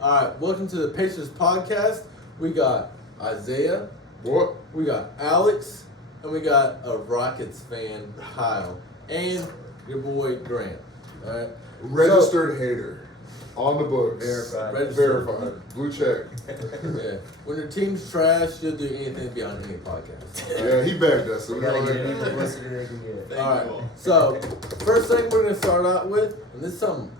All right, welcome to the Pacers podcast. We got Isaiah, What? we got Alex, and we got a Rockets fan, Kyle, and your boy Grant. All right, Registered hater. On the books. Verified. Verified. Blue check. Yeah, when your team's trash, you'll do anything to be on any podcast. Yeah, he begged us. So We we gotta gotta get any get publicity they can get. All right, so first thing we're gonna start out with, and this is something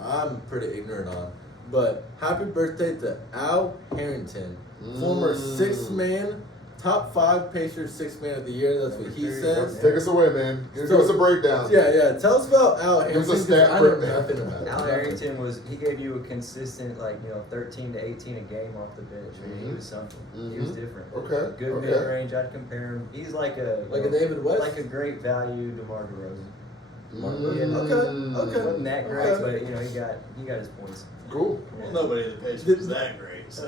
I'm pretty ignorant on, but happy birthday to Al Harrington, former six-man, top 5 Pacers six-man of the year. That's what he says. Take us away, man. Give us a breakdown. Yeah. Tell us about Al Give us Harrington. a 'cause stat I know breakdown. nothing about it. Al Nothing. Harrington he gave you a consistent 13 to 18 a game off the bench. I mean, he was something. He was different. Okay. Good Okay. mid range. I'd compare him. He's like a David West? like a great value DeMar DeRozan. Okay. Wasn't that great, Okay. but he got his points. Cool. Well, nobody in the Pacers was that great. So.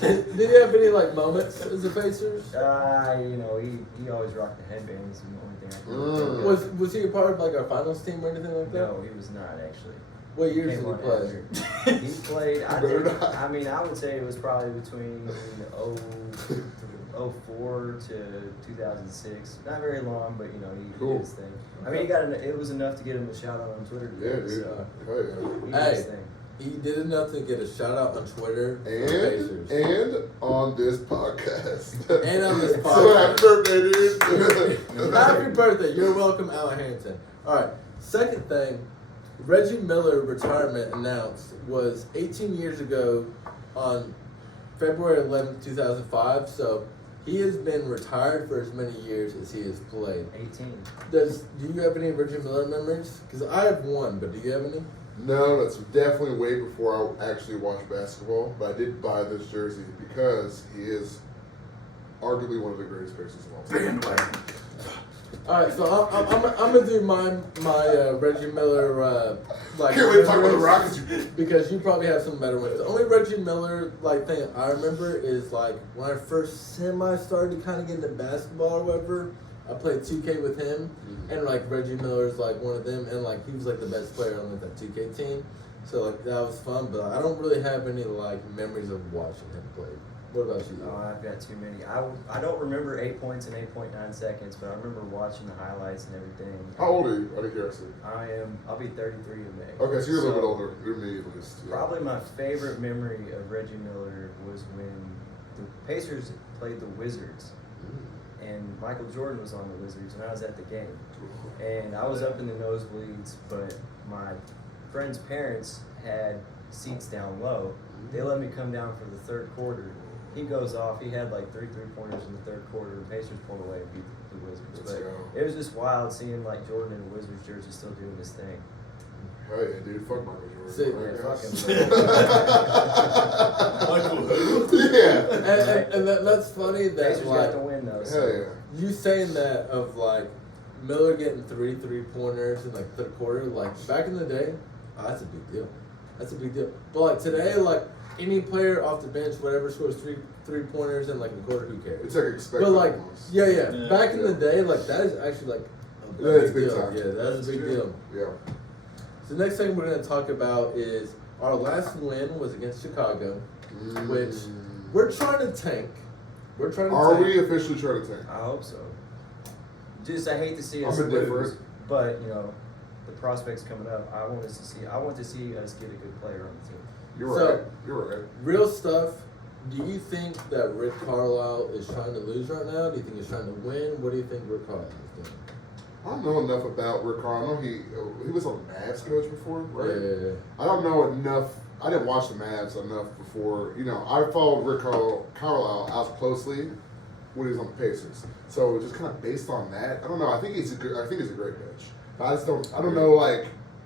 Did you have any moments as a Pacers? He always rocked the headband. Is the only thing I can think of. Was he a part of our finals team or anything like that? No, he was not actually. What years did Came he on play? after. He played. better not. I would say it was probably between 04 to 2006. Not very long, but he Cool. did his thing. I mean, it was enough to get him a shout out on Twitter today. Yeah, dude. So Oh, yeah. he Hey. did his thing. He did enough to get a shout out on Twitter for the Pacers. And on this podcast. And on this So podcast. happy birthday, dude. Happy birthday. You're welcome, Al Harrington. All right. Second thing, Reggie Miller retirement announced was 18 years ago on February 11th, 2005. So he has been retired for as many years as he has played. 18. Do you have any Reggie Miller memories? Because I have one, but do you have any? No, that's definitely way before I actually watched basketball. But I did buy this jersey because he is arguably one of the greatest Pacers of all time. All right, so I'm gonna do my Reggie Miller Can't wait to talk about the memories, Rockets. because you probably have some better ones. The only Reggie Miller thing I remember is when I first started kind of getting into basketball or whatever. I played 2K with him, and Reggie Miller's one of them, and he was the best player on that 2K team. So that was fun, but I don't really have any memories of watching him play. What about you? Oh, I've got too many. I don't remember 8 points in 8.9 seconds, but I remember watching the highlights and everything. How old are you? Out of curiosity. I'll be 33 in May. Okay, so you're a little bit older than me at least. Yeah. Probably my favorite memory of Reggie Miller was when the Pacers played the Wizards, and Michael Jordan was on the Wizards, and I was at the game. And I was up in the nosebleeds, but my friend's parents had seats down low. They let me come down for the third quarter. He goes off. He had 3 3-pointers in the third quarter. The Pacers pulled away and beat the Wizards. Let's But go. it was just wild seeing Jordan in the Wizards jersey still doing his thing. Oh yeah, dude. Fuck Michael Jordan. See, Right, fuck guys? Michael who? Yeah. And that's funny that Pacers got the win though. So. Hell yeah. you saying that of Miller getting 3 3-pointers in third quarter, back in the day, that's a big deal. That's a big deal. But today, any player off the bench, whatever, scores 3 3-pointers in a quarter, who cares? It's expected. But almost. yeah. Yeah. Back in the day, that is actually a Yeah, it's big big deal. time. Yeah, that's a big deal. Yeah. So the next thing we're gonna talk about is our last win was against Chicago, which we're trying to tank. We're trying to Are tank. we officially trying to tank? I hope so. I hate to see us I'm indifferent. lose, but the prospects coming up. I want to see us get a good player on the team. You're So- right. You're right. Real stuff. Do you think that Rick Carlisle is trying to lose right now? Do you think he's trying to win? What do you think Rick Carlisle is doing? I don't know enough about Rick Carlisle. I know he was on the Mavs coach before, right? Yeah. I don't know enough. I didn't watch the Mavs enough before. I followed Rick Carlisle out closely when he was on the Pacers. So just kind of based on that, I don't know. I think he's a great coach. But I just don't. I don't know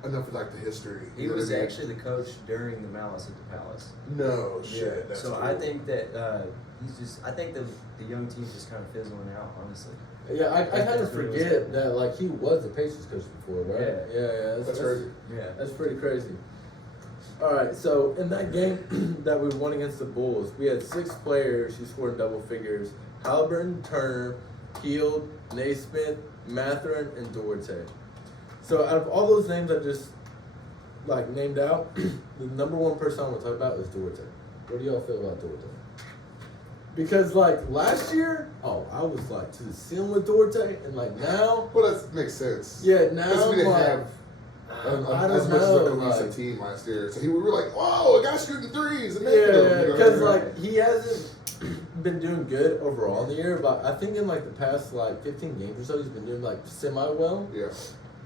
enough of the history. He You know was what I mean? actually the coach during the Malice at the Palace. No shit. That's so cool. I think that I think the young team's just kind of fizzling out, honestly. Yeah, I kind that's of what it was forget like. that he was the Pacers coach before, right? Yeah. That's crazy. Yeah. That's pretty crazy. All right, so in that game that we won against the Bulls, we had 6 players who scored in double figures: Halliburton, Turner, Hield, Naismith, Mathurin, and Duarte. So out of all those names I just like named out, the number one person I want to talk about is Duarte. What do y'all feel about Duarte? Because like last year, I was like to the ceiling with Duarte, and like now, Well, that makes sense. yeah, now Because we I'm didn't like, have I as don't much know, as a cohesive like, team last year. So we were like, whoa, a guy shooting threes and yeah, making them. You know because what I mean? like he hasn't been doing good overall in the year, but I think in like the past like 15 games or so, he's been doing like semi well. Yeah.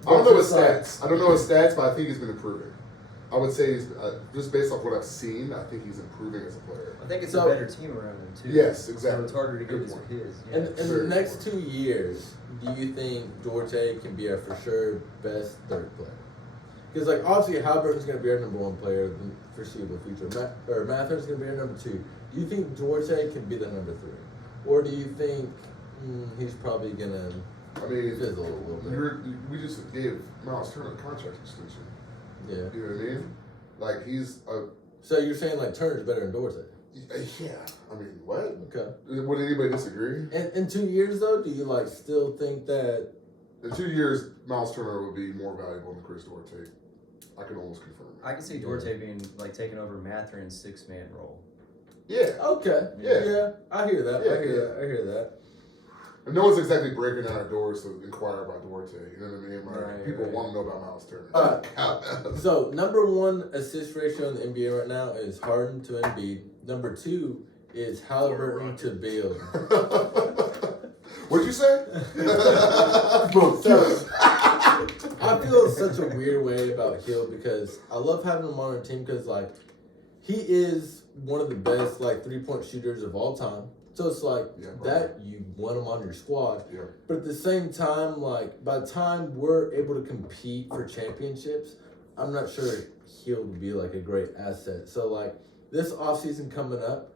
I don't know his Just, like- stats. I don't know his stats, but I think he's been improving. I would say he's just based off what I've seen. I think he's improving as a player. I think it's So- a better team around him too. Yes, exactly. So it's harder to Good get his. point. Yeah. And in Very the next good 2 years, do you think Duarte can be our for sure best third player? Because like obviously Halliburton's going to be our number one player in the foreseeable future. Mathurin's going to be our number two. Do you think Duarte can be the number three, or do you think he's probably going to I mean, fizzle a little bit? we just gave Miles Turner a contract extension. Yeah. You know what I mean? Like he's a So you're saying like Turner's better than Duarte? yeah. I mean, what? Okay. Would anybody disagree? And in 2 years though, do you like still think that? In 2 years, Miles Turner would be more valuable than Chris Duarte. I can almost confirm. I can see Duarte being like taking over Mathurin's 6-man role. Yeah. Okay. Yeah. I hear that. Yeah, I hear that. And no one's exactly breaking down our doors to inquire about Duarte. You know what I mean? Like Right, people right. want to know about Miles Turner. So number one assist ratio in the NBA right now is Harden to Embiid. Number two is Halliburton to Beal. What'd you say? So, I feel such a weird way about Hill because I love having him on our team because like he is one of the best like 3-point shooters of all time. So it's like Yeah, right. that you want him on your squad. Yeah. But at the same time, like by the time we're able to compete for championships, I'm not sure Hill would be like a great asset. So like this offseason coming up,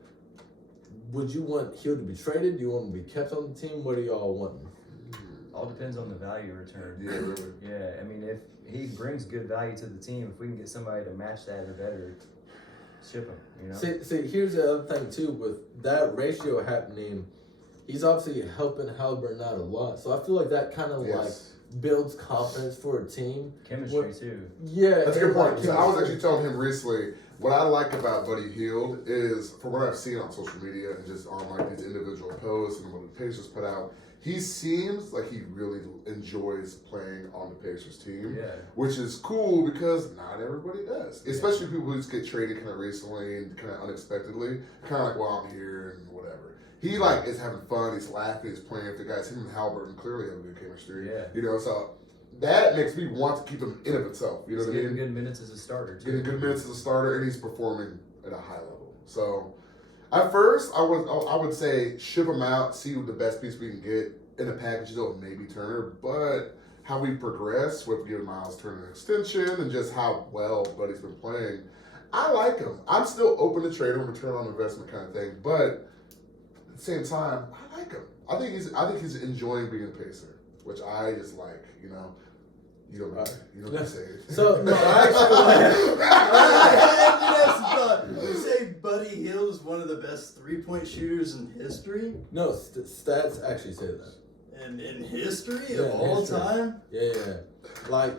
would you want Hill to be traded? Do you want him to be kept on the team? What do y'all want? All depends on the value return. Yeah, really. Yeah, I mean, if he brings good value to the team, if we can get somebody to match that or better, ship him. You know. See, here's the other thing too. With that ratio happening, he's obviously helping Halliburton out a lot. So I feel like that kind of Yes. like builds confidence for a team. Chemistry too. Yeah, That's a good and, point. like, So I was chemistry. actually telling him recently, what I like about Buddy Hield is, from what I've seen on social media and just on like these individual posts and what the Pacers put out, he seems like he really enjoys playing on the Pacers team. Yeah. Which is cool because not everybody does. Especially people who just get traded kind of recently and kind of unexpectedly. Kind of like, well, I'm here and whatever. He like is having fun, he's laughing, he's playing with the guys. Him and Halliburton clearly have a good chemistry. Yeah. You know, so that makes me want to keep him in of itself. You know He's what I getting mean? good minutes as a starter too. Getting good minutes as a starter, and he's performing at a high level. So, at first, I would say ship him out, see what the best piece we can get in a package deal with maybe Turner. But how we progress with giving Miles Turner an extension and just how well Buddy's been playing, I like him. I'm still open to trade him, return on investment kind of thing. But at the same time, I like him. I think he's enjoying being a Pacer, which I just like. You know. You don't say it. So no, I actually You say Buddy Hield is one of the best 3-point shooters in history? no stats actually say that. And in history Yeah, of all history. time? Yeah. Like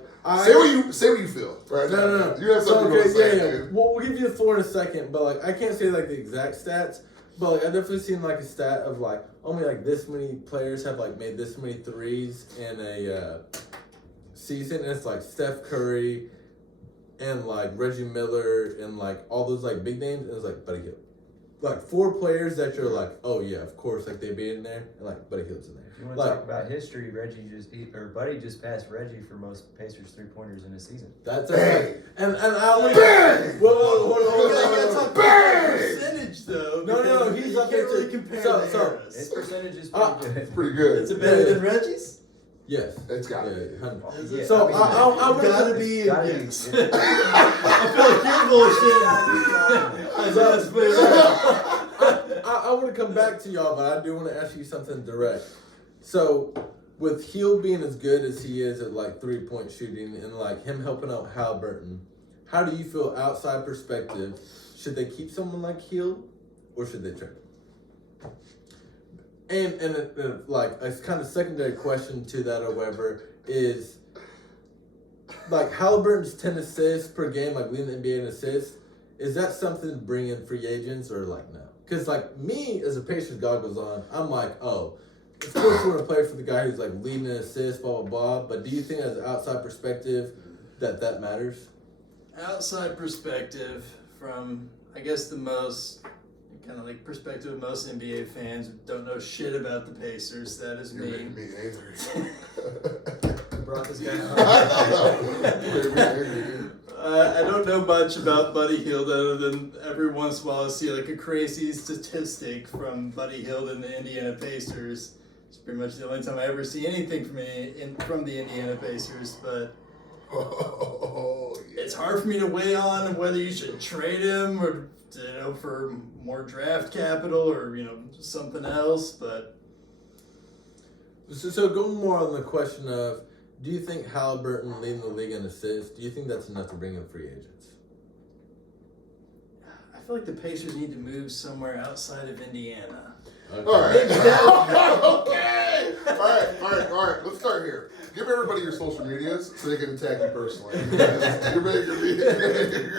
Say what you feel. Right? No. You have something So, to say. yeah. dude. Well, we'll give you the floor in a second, but like I can't say like the exact stats, but like I definitely seen like a stat of like only like this many players have like made this many threes in a season, and it's like Steph Curry and like Reggie Miller and like all those like big names, and it's like Buddy Hield. Like 4 players that you're like, oh yeah, of course, like they be in there, and like Buddy Hield's in there. If you want to Like, talk about history, Buddy just passed Reggie for most Pacers 3-pointers in a season. That's Bang! right. And I only Bang! whoa, hold on. You gotta talk about Bang! percentage though. No, because he's you up can't there really too. compare So- the so- eras. His percentage is Ah. pretty It's good. pretty good. Is it better Yeah. than Reggie's? Yes. It's got to Yeah, be. 100%. Is it? So I mean, I would gotta be gotta be. yes. I feel like you're bullshit. I just put it right. I want to come back to y'all, but I do want to ask you something direct. So, with Hield being as good as he is at like 3-point shooting and like him helping out Halliburton, how do you feel outside perspective? Should they keep someone like Hield or should they trade him? And like a kind of secondary question to that or whatever is, like Halliburton's 10 assists per game, like leading the NBA in assists, is that something to bring in free agents or like no? Because like me as a Pacers goggles on, I'm like, oh, of course we're gonna play for the guy who's like leading an assist, blah blah blah. But do you think as an outside perspective that matters? Outside perspective from, I guess, the most kind of like perspective of most NBA fans who don't know shit about the Pacers. That is You're me. making me angry. Brought this guy I know. You're making me angry. I don't know much about Buddy Hield other than every once in a while I see like a crazy statistic from Buddy Hield and the Indiana Pacers. It's pretty much the only time I ever see anything from the Indiana Pacers, but Oh, yeah. it's hard for me to weigh on whether you should trade him or for more draft capital or something else. But So going more on the question of, do you think Halliburton leading the league in assists, do you think that's enough to bring in free agents? I feel like the Pacers need to move somewhere outside of Indiana. Okay. All right. Okay. All right. Let's start here. Give everybody your social medias so they can attack you personally. You're making me.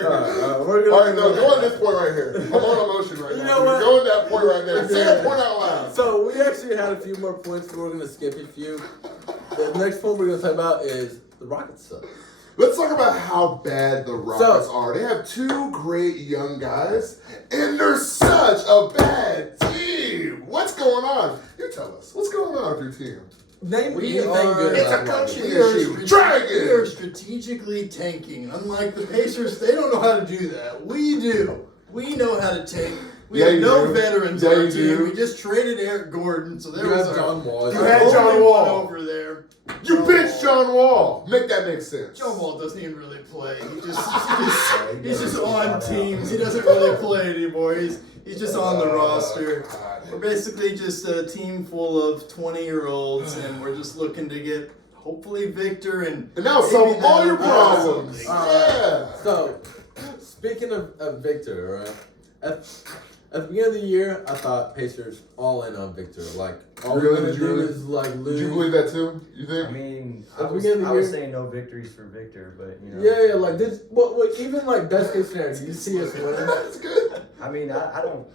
All right, no, go on this point right here. I'm on emotion right now. know what? Go on that point right there. Say that point out loud. So we actually had a few more points, but we're going to skip a few. The next point we're going to talk about is the Rockets suck. Let's talk about how bad the Rockets are. They have two great young guys, and they're such a bad team. What's going on? You tell us. What's going on with your team? Name We anything are- good It's about a the Rockets. country. We are, Leadership Dragon! we are strategically tanking. Unlike the Pacers, they don't know how to do that. We do. We know how to tank. We Yeah, have you no do. veterans Yeah, on our you team. do. We just traded Eric Gordon, so there You was have our John Wall. You had John only Wall. one over there. You bitch John Wall. Make that make sense. John Wall doesn't even really play. He's just on teams. He doesn't really play anymore. He's just on the roster. We're basically just a team full of 20-year-olds, and we're just looking to get hopefully Victor and And now maybe solve that all your other problems. something. Yeah. So, speaking of Victor, right? At the beginning of the year, I thought Pacers all in on Victor. Like, all Really? we're gonna Did you do really? is like Did lose. you believe that too? You think? I mean, At I the was, beginning of the I was year- saying no victories for Victor, but Yeah, like this. What? Even like best case scenario, do you see us winning? That's good. I mean, I don't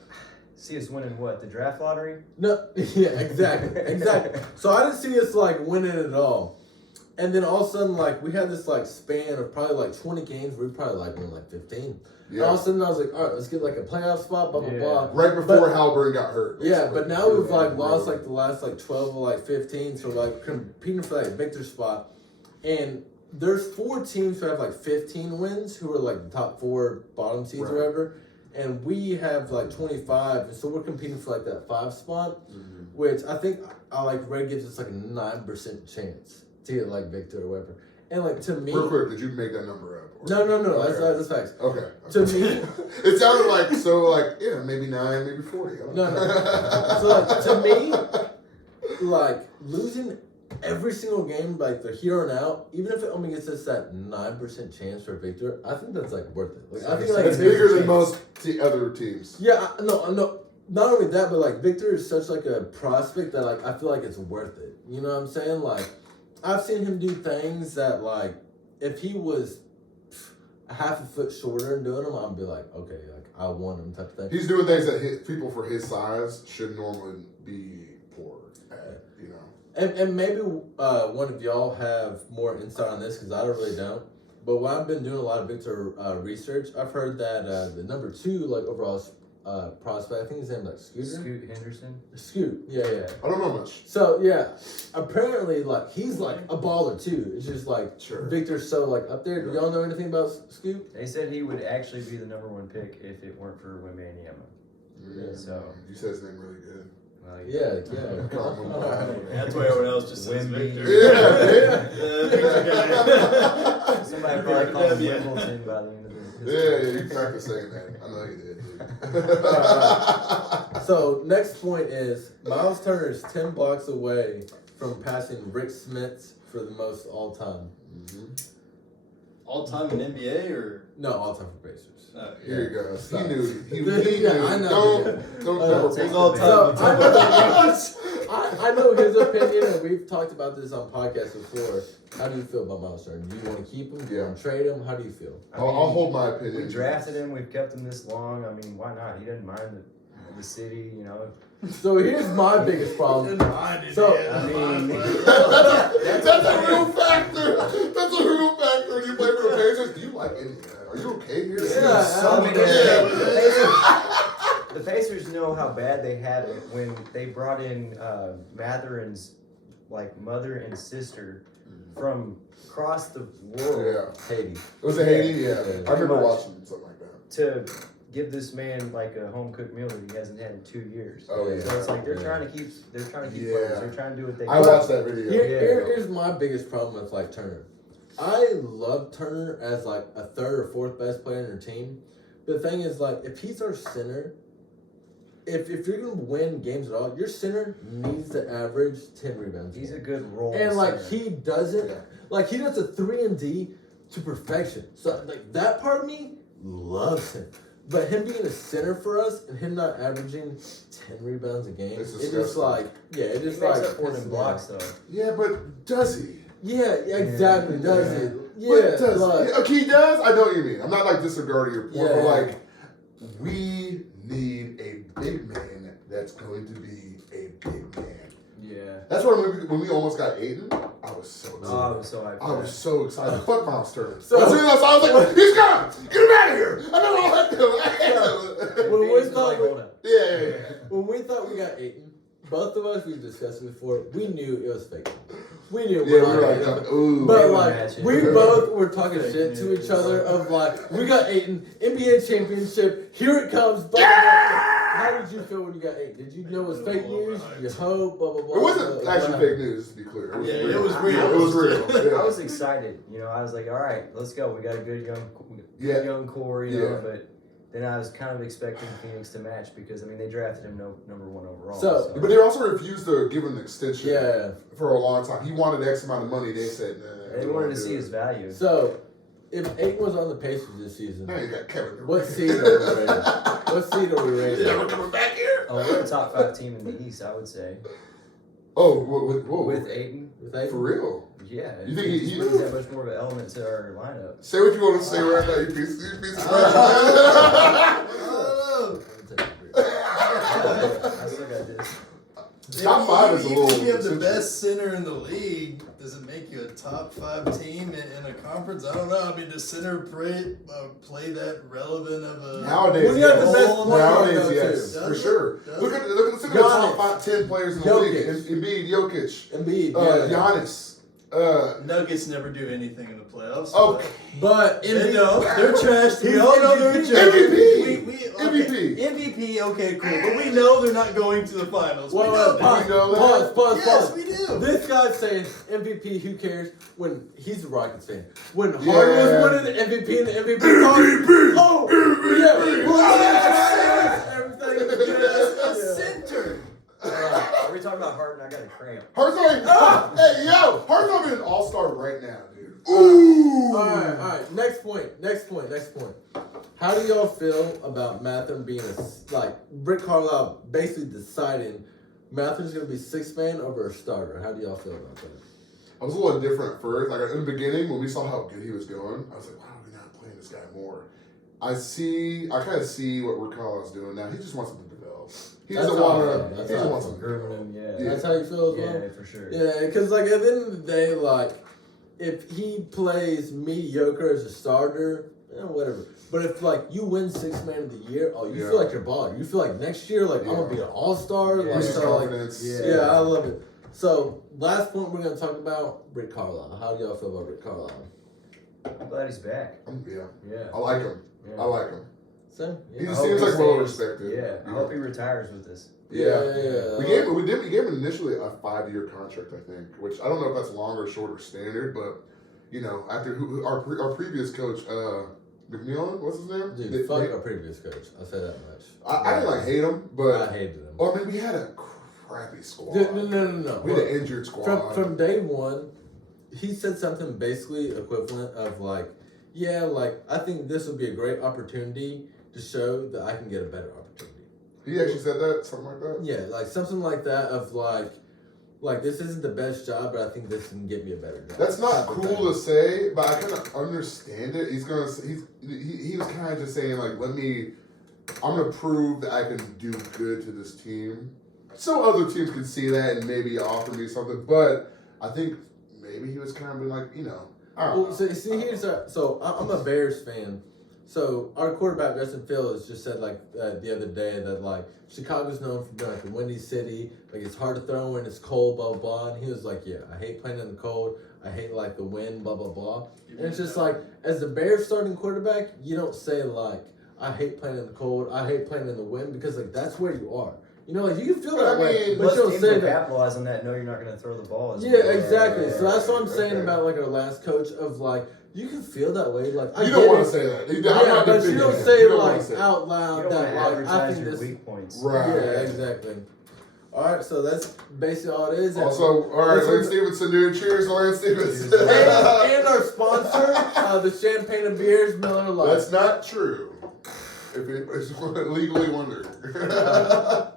see us winning what, the draft lottery? No. Yeah, exactly. So I didn't see us like winning at all. And then all of a sudden, like we had this like span of probably like 20 games. We probably like won like 15. And all of a sudden, I was like, all right, let's get like a playoff spot. Blah blah Yeah. blah. Right before But- Halliburton got hurt. Yeah, basically. but now we've like Yeah. lost like the last like 12 or like 15, so like competing for that Victor spot. And there's 4 teams who have like 15 wins who are like the top 4 bottom seeds Right. or whatever. And we have like 25, and so we're competing for like that 5 spot, which I think I like Red gives us like a 9% chance to get like Victor or whatever. And like to me, Real quick, did you make that number up? Or- no, Okay. that's facts. Okay. To me, It sounded like yeah, maybe 9, maybe 40. I don't No, know. no. So like to me, like losing every single game, like the here and out, even if it only gets us that 9% chance for Victor, I think that's like worth it. Like I think like it's there's a bigger than chance. most other teams. Yeah, no. Not only that, but like Victor is such like a prospect that like I feel like it's worth it. You know what I'm saying? Like I've seen him do things that like if he was a half a foot shorter and doing them, I'd be like, okay, like I want him type of thing. He's doing things that people for his size should normally be poor at, you know. And maybe one of y'all have more insight on this because I really don't. But when I've been doing a lot of Victor research, I've heard that the number 2 like overall prospect, I think his name like Scooter. Scoot Henderson? Scoot, yeah. I don't know much. So yeah, apparently like he's like a baller too. It's just like Sure. Victor's so like up there. Do y'all know anything about Scoot? They said he would actually be the number 1 pick if it weren't for Wembanyama. Yeah. So- You said his name really good. Well, Yeah. That's why everyone else just says Wemby. Victor. Yeah. Victor guy. Somebody probably called him Yeah. Wimbledon by the end of the Yeah, you practiced saying that. I know you did, dude. So next point is Miles Turner is 10 blocks away from passing Rick Smits for the most all time. All time in NBA or No, all time for Pacers. Here you go. So- He knew. He Yeah, knew. I know. Don't Take all the time. So, I know his opinion, and we've talked about this on podcasts before. How do you feel about Miles Turner? Do you want to keep him? Do you want to trade him? How do you feel? I'll hold my opinion. We drafted him. We've kept him this long. I mean, why not? He doesn't mind the city, you know. So here's my biggest problem. So, I mean, That's a real factor. That's a real factor. You play for the Pacers. Do you like Indiana? Are you okay here? Yeah, I mean, Yeah. the Pacers know how bad they had it when they brought in Matherin's like mother and sister from across the world Yeah. Haiti. It was a Haiti? Yeah. I remember much. watching something like that. to give this man like a home cooked meal that he hasn't had in 2 years. Oh, yeah. So it's like they're Yeah. trying to keep Yeah. players. They're trying to do what they I can. watched that video. Here's my biggest problem with like Turner. I love Turner as like a third or fourth best player in your team. But the thing is, like, if he's our center, if you're gonna win games at all, your center needs to average 10 rebounds. He's a good role. And like center. he doesn't, Yeah. like he does a 3-and-D to perfection. So like that part of me loves him. But him being a center for us and him not averaging 10 rebounds a game, It's it just disgusting. like it he just makes like up for it pisses in me blocks off. though. Yeah, but does he? Yeah, exactly. Does Yeah. it? But Yeah, does like, he? Okay, he does. I know what you mean. I'm not like disregarding your point, Yeah. but like we need a big man that's going to be a big man. Yeah. That's why when we almost got Aiden, I was so excited. Oh, I was so hyped. I was so excited. Fuck Miles Turner. So- As soon as I was like, he's gone! Get him out of here! I never want him. I hate him. When we Phoenix was thought like, we- hold up. Yeah. when we thought we got Aiton, both of us, we've discussed it before, we knew it was fake. We knew Yeah, we not were like, getting him. ooh. But They were like matching. we both were talking Fake shit to news. each other of like we got Aiton, NBA championship, here it comes. Blah, blah, blah. How did you feel when you got Aiton? Did you know it was fake news? You hope, blah blah blah. It wasn't blah, actually blah. fake news, to be clear. It was Yeah, real. it was real. It was real. Yeah. I was excited. You know, I was like, all right, let's go. We got a good Yeah. young core, you Yeah. know, but then I was kind of expecting Phoenix to match because I mean they drafted him number one overall. So- But they also refused to give him an extension Yeah. for a long time. He wanted X amount of money. They said, nah. they we wanted won't to do see it. his value. So if Aiton was on the Pacers this season, Now you got Kevin Durant. what seed are we rated? What seed are we rated? Yeah, we're coming back here. Oh, we're a top 5 team in the East, I would say. Oh, whoa. With Aiton, With Aiton? For real? yeah, You think he he- just brings that much more of an element to our lineup. Say what you want to say right now, you piece of I I still got this. Top 5 is a Even little. if you have the eccentric. best center in the league, does it make you a top 5 team in a conference? I don't know. I mean, does center play that relevant of a Nowadays, Well, you have the yes. best point guard, Nowadays, though, yes, too. for Does it? sure. Does Look it? at the top Giannis. 10 players in the Jokic. league. Embiid, Jokic, Embiid, yeah. Giannis. Nuggets never do anything in the playoffs. Okay. But They Embiid, know they're trash. We He's all know they're MVP. trash. MVP. Okay, MVP. Okay, cool. But we know they're not going to the finals. We know well, that. pause, You know that? pause. Yes, we do. This guy's saying MVP, who cares? When he's a Rockets fan. When Harden Yeah. was winning the MVP and the MVP MVP! Oh! Yeah! Well, everything is good. That's a center. Are we talking about Harden? I got a cramp. Hart's hey, yo, Hart's not an all-star right now, dude. Ooh. Alright. Next point. How do y'all feel about Mathurin being like Rick Carlisle basically deciding Mathurin's gonna be 6th man over a starter? How do y'all feel about that? I was a little different at first. Like in the beginning, when we saw how good he was going, I was like, why are we not playing this guy more? I kind of see what Rick Carlisle's doing now. He just wants him to develop. He That's doesn't how I want feel. to. That's He just how I wants feel. him to Grooming develop. him, yeah. That's how you feel as well? Yeah, for sure. Yeah, because like at the end of the day, like if he plays mediocre as a starter, whatever. But if like you win 6th man of the year, you Yeah. feel like you're balling. You feel like next year, like I'm gonna be an all-star. Yeah. Like, Loses so, like, confidence. yeah, I love it. So last point we're gonna talk about Rick Carlisle. How do y'all feel about Rick Carlisle? I'm glad he's back. Yeah, Yeah. I like him. Yeah. I like him. Same. He Yeah. just I hope seems he like well stays. respected. Yeah. I hope he retires with this. Yeah. We gave him initially a 5-year contract, I think, which I don't know if that's long or short or standard, but you know, after our previous coach, McMillan, what's his name? Dude, fuck our previous coach. I'll say that much. I didn't like hate him, but I hated him. I mean, we had a crappy squad. No. We had an injured squad. From day one, he said something basically equivalent of like, yeah, like I think this would be a great opportunity to show that I can get a better opportunity. He actually said that, something like that. Yeah, like something like that of like this isn't the best job, but I think this can get me a better job. That's not type of cool thing. to say, but I kind of understand it. He was kind of just saying like, I'm gonna prove that I can do good to this team, so other teams can see that and maybe offer me something. But I think maybe he was kind of like, I don't know. So I'm a Bears fan. So our quarterback Justin Fields just said like the other day that like Chicago's known for being like a windy city, like it's hard to throw when it's cold, blah blah blah. And he was like, yeah, I hate playing in the cold. I hate like the wind, blah blah blah. And it's just like as the Bears starting quarterback, you don't say like I hate playing in the cold, I hate playing in the wind because like that's where you are. Like you can feel that way, but Most you don't teams say will that. capitalize on that. No, you're not going to throw the ball. Yeah, exactly. So that's what I'm saying about like our last coach of like you can feel that way. Like You don't want to say that. I'm not but you defending don't him. say You it don't wanna like say it. out You loud don't want that to like I advertise think your this. weak points. Right. Yeah, exactly. All right, so that's basically all it is. Also, all right, Lance Stevenson, dude. Cheers to Lance Stevenson. and our sponsor, the Champagne and Beers, Miller Lite. That's not true. If it's legally wondered.